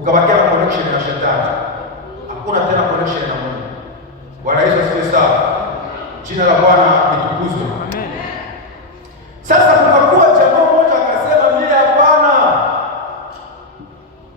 ukabakia na connection na shetani, hakuna tena connection na Mungu. Bwana Yesu asifiwe sana. Jina la Bwana litukuzwe. Amen. Sasa kukakuwa jamaa mmoja akasema, mimi hapana.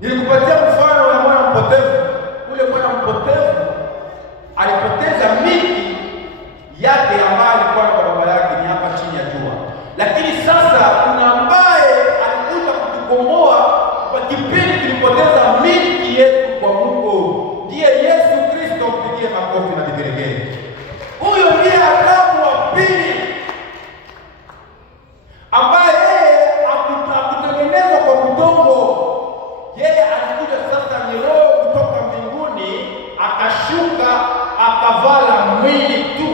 Nilikupatia mfano wa mwana mpotevu. Ule mwana mpotevu alipoteza milki yake ambayo alikuwa na baba yake ni hapa chini ya jua. Lakini sasa kuna ambaye alikuja kutukomboa kwa kipindi tulipoteza milki yetu kwa Mungu. Ndiye Yesu Kristo. Mpigie makofi na vigelegele. Huyo ndiye Adamu wa pili ambaye hakutengenezwa kwa udongo. Yeye alikuja sasa, ni roho kutoka mbinguni, akashuka akavala mwili tu,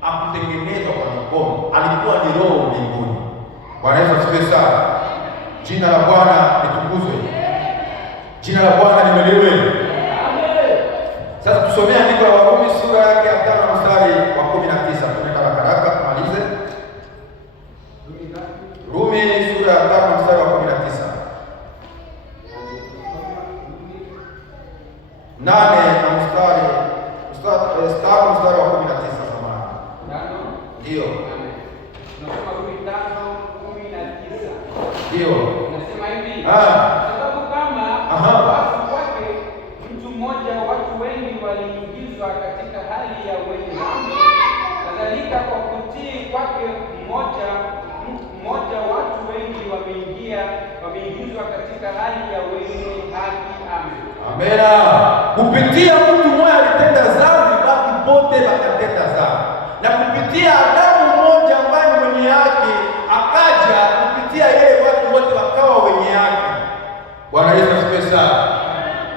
hakutengenezwa kwa mikono, alikuwa ni roho mbinguni. Bwana Yesu asifiwe sana. Jina la Bwana litukuzwe. Jina la Bwana liinuliwe. Sasa tusomee andiko la Warumi sura yake ya 5 mstari wa 19. Tunaenda haraka tumalize. Rumi sura ya 5 mstari wa 19. 8 na mstari wa 19 zamani. Ndio. Tunasoma Rumi 5:19. Ndio. Nasema hivi. Sababu kama wafu kwake mtu mmoja watu wengi waliingizwa katika hali ya wenye dhambi, kadhalika kwa kutii kwake mmoja watu wengi wameingizwa katika hali ya wenye haki. Amen. Amena. Kupitia mtu mmoja alitenda dhambi, watu wote wakatenda dhambi. Na kupitia Adamu mmoja ambaye ni mwenye haki akaja, kupitia yeye watu wote wakawa wenye haki. Bwana Yesu asifiwe sana.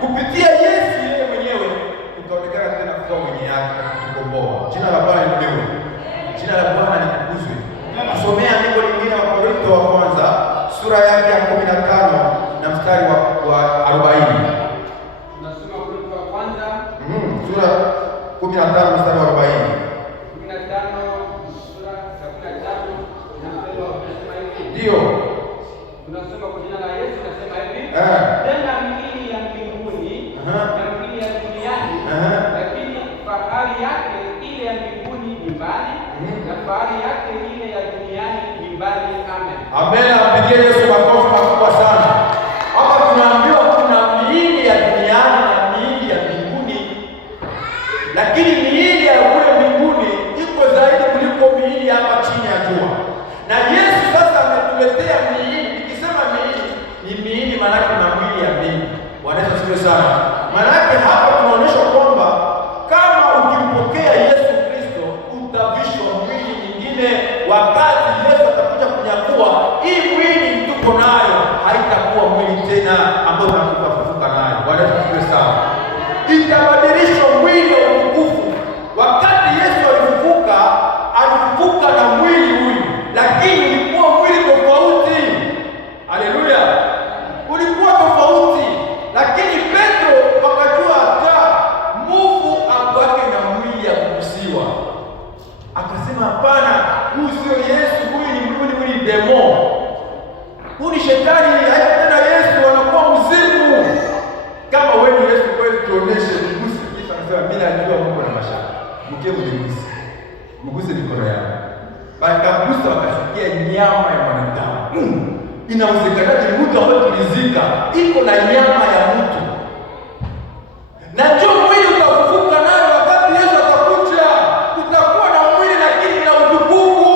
Kupitia Yesu yeye mwenyewe tutaonekana tena kuwa mwenye haki na kutukomboa. Jina la Bwana liinuliwe. Jina la Bwana litukuzwe. Tusomea andiko lingine wa Korintho wa kwanza sura yake ya 15 na mstari wa 40. Tunasoma Korintho wa kwanza sura 15 mstari wa 40. 15 sura ya 15 na mstari wa 40. Ndio. Tunasoma kwa jina la Yesu, nasema hivi. Tena miili ya mbinguni na miili ya duniani, lakini fahari yake ile ya mbinguni ni mbali na fahari yake ile ya duniani ni mbali. Amen. Amen. Apigie Yesu makofi makubwa sana. Hapa tunaambiwa kuna miili ya duniani na miili ya mbinguni, lakini miili ya kule mbinguni iko zaidi kuliko miili hapa chini ya jua. Na Yesu sasa ametuletea miili. Nikisema miili ni miili, maana yake na mwili ya mbingu. Bwana Yesu asifiwe sana. Maana yake hapa tunaonyesha kwamba kama ukimpokea Yesu Kristo utavishwa mwili nyingine. Wakati Yesu atakuja kunyakua hii mwili tuko nayo, haitakuwa mwili tena ambao tunakufufuka nayo. Bwana Yesu asifiwe sana. Itabadilishwa mwili wa utukufu. Wakati Yesu alifufuka na mwili huyu, lakini ulikuwa mwili tofauti. Haleluya. Ulikuwa tofauti, lakini Petro wakajua hata mufu abaki na mwili ya kukusiwa. Akasema hapana, huyu sio Yesu, huyu ni mwili demo. Huyu ni shetani, haiko tena Yesu, anakuwa mzimu. Kama wewe ni Yesu kweli, tuoneshe mguse. Yesu anasema mimi najua Mungu na mashaka. Mkeo mguse. Mguse mikono yako. Bakagusa wakasikia nyama ya mwanadamu. Inawezekanaje mtu ambaye tulizika iko na nyama ya mtu? Na njoo mwili utafufuka nayo wakati Yesu atakuja. Utakuwa na mwili lakini na utukufu.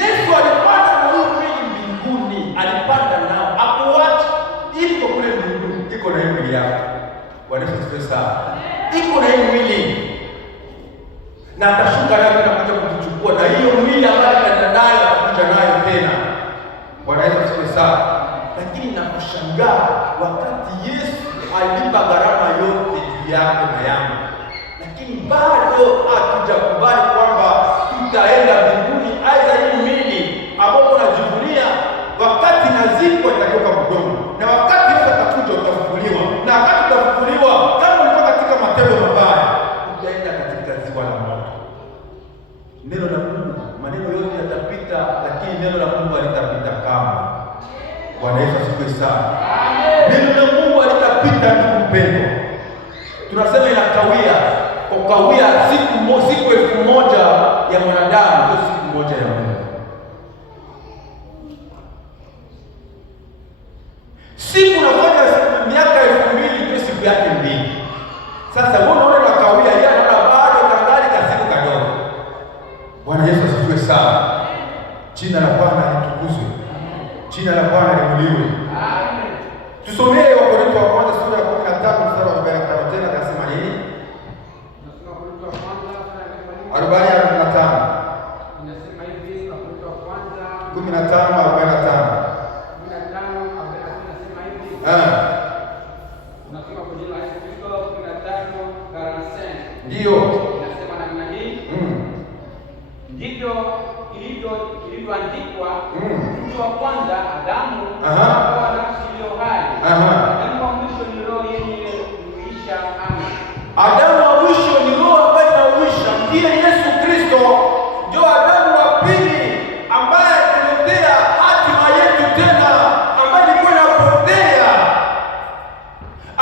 Yesu alipanda na mwili mbinguni, alipanda nao. Hakuacha iko kule mbinguni, iko na mwili yake. Bwana Yesu asifiwe sana. Iko na mwili. Na atashuka nayo na kuja kutuchukua, na hiyo mwili ambayo anaenda nayo atakuja nayo tena. Bwana Yesu asifiwe sana. Lakini nakushangaa wakati Yesu alipa gharama yote juu yako na yangu, lakini bado hatujakubali kwamba tutaenda mbinguni. Aidha hii mwili ambao unajivunia wakati nazikwa itatoka mdomo, na wakati Yesu atakuja utafufuliwa, na wakati utafufuliwa kama ulikuwa katika matendo mabaya utaenda katika ziwa la moto. Neno la Mungu, maneno yote yatapita, lakini neno la Mungu halitapita kamwe. Bwana Yesu asifiwe sana. Neno la Mungu halitapita inapita ndugu mpendwa. Tunasema inakawia, kwa kawia siku 1000 ya mwanadamu ndio siku moja ya Mungu. Siku nafanya miaka 2000 ndio siku yake 2. Sasa wewe unaona nakawia, yeye anaona bado kangali kasiku kadogo. Bwana Yesu asifiwe sana. Jina la Bwana litukuzwe. Jina la Bwana liinuliwe. Amen. Tusomee Wakorintho wa kwanza sura ya 15 mstari wa 45 tena nasema nini? Nasema Wakorintho wa kwanza sura ya 45. Inasema hivi Wakorintho wa kwanza 15:45. 15:45 inasema hivi. Unasema kwa jina la Yesu Kristo 15:45. Ndio. Inasema namna hii. Ndivyo ilivyoandikwa, mtu wa kwanza Adamu akawa nafsi iliyo hai. Adamu wa mwisho ni roho yenye kuisha. Adamu wa mwisho ni roho ambayo inaisha, ndiye Yesu Kristo. Ndio Adamu wa pili ambaye tuletea hatima yetu tena, ambaye ilikuwa inapotea,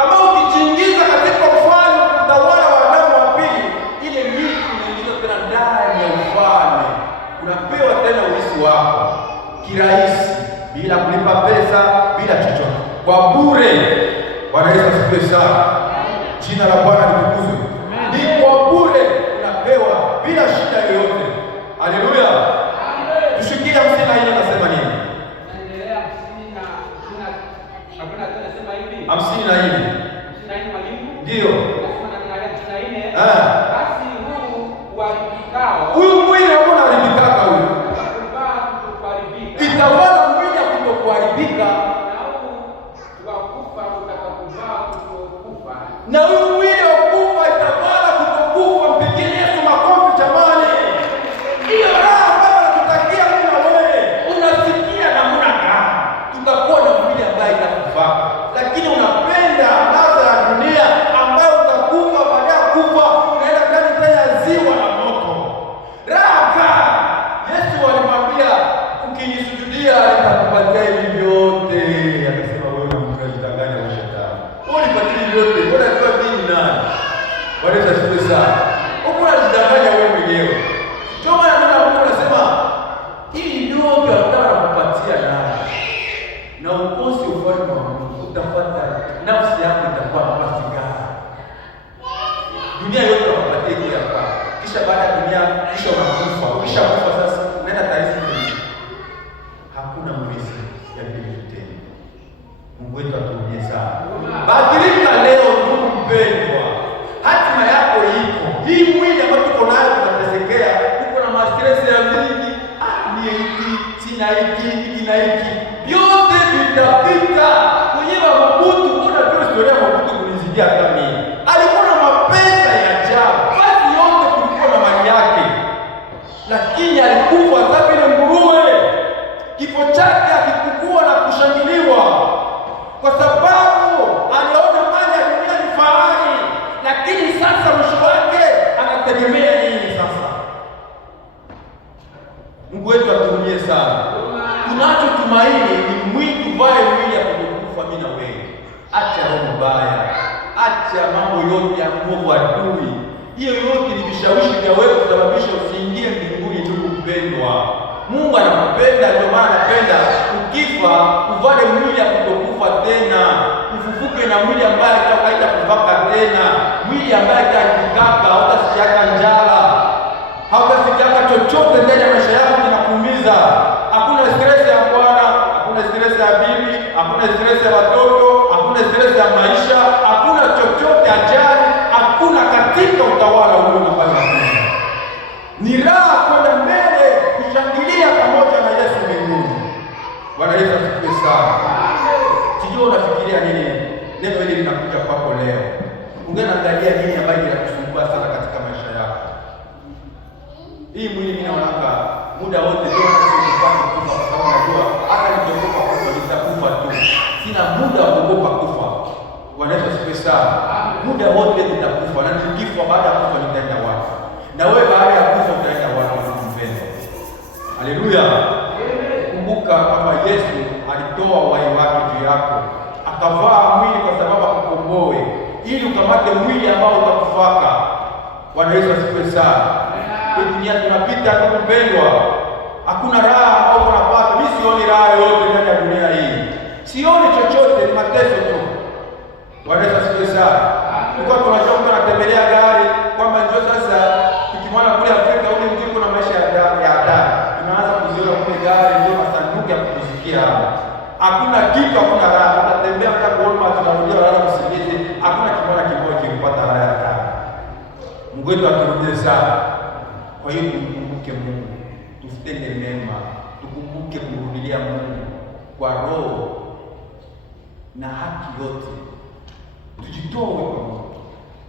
ambao ukijiingiza katika ufalme utawala wa Adamu wa pili, ile mili inaingizwa tena ndani ya ufalme, unapewa tena urithi wako kirahisi, bila kulipa pesa, bila chochote, kwa bure. Bwana Yesu asifiwe sana. Jina la Bwana litukuzwe. Ni kwa bure unapewa bila shida yoyote. Haleluya. Tushikie 54 nasema nini? Naendelea 54 mwalimu. Ndio. Nasema namna ya 54. Basi huu uharibikao. Huyu mwili ambao unaharibika huyu. Itawala mwili ya kutokuharibika. Na huyu mwili wa kufa itawala kutokufa. Mpigie Yesu makofi jamani. Hiyo raha ambayo tunatakia mimi na wewe, unasikia na muna raha. Tutakuwa na mwili ambaye itakufa. Lakini unapenda ladha ya dunia ambayo utakufa, baada ya kufa unaenda ndani tena ziwa la moto. Raha. Yesu alimwambia ukinisujudia nitakupatia hivi vyote. Akasema wewe unamdanganya na shetani. Wewe unipatie vyote. Bora tu dini nani? Bwana Yesu asifiwe sana. Huko unajidanganya wewe mwenyewe. Ndio maana ndio Mungu anasema hii yote anataka kukupatia nani? Na ukose ufalme wa Mungu utapata nafsi yako itakuwa nafasi gani? Dunia yote unapatia hiyo hapa. Kisha baada ya dunia kisha unakufa. Ukishakufa sasa unaenda taarifa nyingine. Hakuna mrithi ya mbinguni tena. Mungu wetu atuhurumie sana. Badilika leo ndugu mpendwa. Hatima yako iko. Hii mwili ambao tuko nayo tunatesekea, uko na stress ya mingi, ni hiki, sina hiki, na hiki. Yote vitapita. Mwenyewe Mobutu, unajua historia ya Mobutu kulizidia kama mimi. Alikuwa na mapesa ya ajabu. Basi yote kulikuwa na mali yake. Lakini alikufa sababu ile nguruwe. Kifo chake hakikukua na kushangiliwa. Kwa sababu aliona mali ya dunia ni fahari, lakini sasa mwisho wake anategemea nini sasa? Mungu wetu atuhurumie sana. Tunachotumaini ni mwili, tuvae mwili ya kukufa mimi na wewe. Acha roho mbaya, acha mambo yote ya mwovu adui. Hiyo yote ni vishawishi vya wewe kusababisha usiingie mbinguni. Ndugu mpendwa, Mungu anakupenda, ndio maana anapenda ukifa uvale mwili ya kutokufa tena, ufufuke na mwili ambaye haita kufaka tena, mwili ambaye hatakikaka, hautasikiaka njala, hautasikiaka chochote ndani ya maisha yako kinakuumiza. Hakuna stress ya Bwana, hakuna stress ya bibi, hakuna stress ya watoto, hakuna stress ya maisha, hakuna chochote ajali, hakuna katika utawala ule unafanya. Ni raha kwenda mbele kushangilia pamoja na Yesu mbinguni. Bwana Yesu asifiwe sana. Sijui unafikiria nini neno hili linakuja kwako leo. Ungeangalia nini ambayo inakusumbua sana katika maisha yako. Hii mwili mimi naona muda wote ndio tunapanga kufa, kwa sababu najua hata nikiogopa kufa nitakufa tu. Sina muda wa kuogopa kufa. Bwana Yesu asifiwe sana. Muda wote nitakufa, na nikifa baada ya kufa nitaenda wapi? Na wewe baada ya kufa utaenda wapi mpendwa? Haleluya. Kumbuka kama Yesu alitoa uhai wake juu yako, akavaa mwili kwa sababu ukamate mwili ambao utakufaka. Bwana Yesu asifiwe sana. Hii dunia tunapita, ndugu mpendwa, hakuna raha ambayo unapata. Mimi sioni raha yoyote ndani ya dunia hii, sioni chochote, ni mateso tu. Bwana Yesu asifiwe sana. Tulikuwa tunajua mtu anatembelea gari kwamba njoo sasa, tukimwona kule Afrika ule mji kuna maisha ya hatari, tunaanza kuziona kule gari ndio masanduku ya kuzikia hapo. Hakuna kitu, hakuna raha. Utatembea hata kuona tunarudia wala msingizi, hakuna kimoja kimoja kilipata raha ya hatari. Mungu wetu aturudie sana. Kwa hiyo tukumbuke Mungu, tufutende mema, tukumbuke kumrudilia Mungu kwa roho na haki yote. Tujitoe kwa Mungu.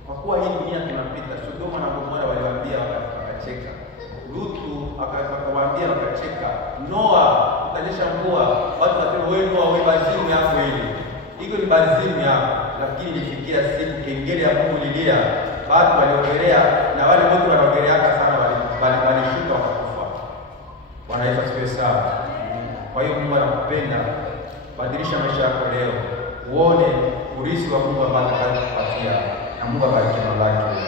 Kwa kuwa hii dunia tunapita. Sodoma na Gomora waliwaambia wakacheka. Lutu akawaambia wakacheka. Noa utanyesha mvua, watu wasema wewe Noa wewe bazimu yako hili. Hiko ni bazimu yako. Lakini ilifikia siku kengele ya Mungu lilia. Watu waliogelea na wale wote wanaogelea sana walishuka wakakufa. Bwana Yesu asifiwe sana. Kwa hiyo Mungu anakupenda. Badilisha maisha yako leo. Uone urithi wa Mungu ambao atakupatia, na Mungu abariki jina lake.